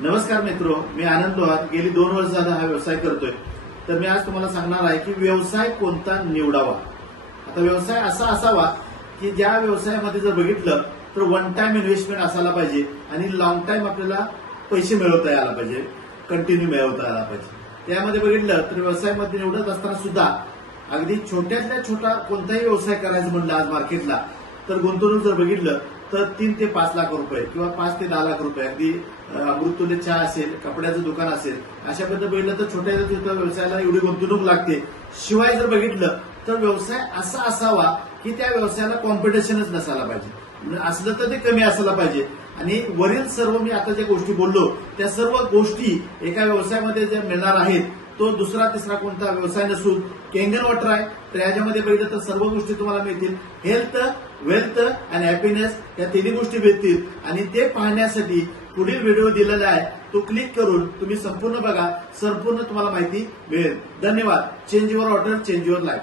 नमस्कार मित्रो, मी आनंद लोहार गेली 2 वर्ष झाला हा व्यवसाय करतोय। तर मी आज तुम्हाला सांगणार आहे की व्यवसाय कोणता निवडावा। आता व्यवसाय असा असावा की ज्या व्यवसायामध्ये जर बघितलं तर वन टाइम इन्व्हेस्टमेंट असायला पाहिजे आणि लॉंग टाइम आपल्याला पैसे मिळवता यायला पाहिजे, कंटिन्यू मिळवता यायला पाहिजे। त्यामध्ये बघितलं तर व्यवसायामध्ये निवडत असताना सुद्धा अगदी छोट्यातल्या छोटा कोणताही व्यवसाय करायचं म्हणलं आज मार्केटला तर गुंतवणूक जर बघितलं तर 3 ते 5 लाख रुपये किंवा 5 ते 10 लाख रुपये, अगदी अमृततुल्य चहा असेल, कपड्याचं दुकान असेल, अशा पद्धतीने बघितलं तर छोट्या छोट्या व्यवसायाला एवढी गुंतवणूक लागते। शिवाय जर बघितलं तर व्यवसाय असा असावा की त्या व्यवसायाला कॉम्पिटिशनच नसायला पाहिजे, असलं तर ते कमी असायला पाहिजे। आणि वरील सर्व मी आता ज्या गोष्टी बोललो त्या सर्व गोष्टी एका व्यवसायामध्ये ज्या मिळणार आहेत तो दुसरा तिसरा कोणता व्यवसाय नसून केंगन वॉटर आहे। तर याच्यामध्ये बघितलं तर सर्व गोष्टी तुम्हाला मिळतील, हेल्थ, वेल्थ आणि हॅपीनेस या तिन्ही गोष्टी मिळतील। आणि ते पाहण्यासाठी पुढील व्हिडिओ दिलेला आहे, तो क्लिक करून तुम्ही संपूर्ण बघा, संपूर्ण तुम्हाला माहिती मिळेल। धन्यवाद। Change your water, change your life.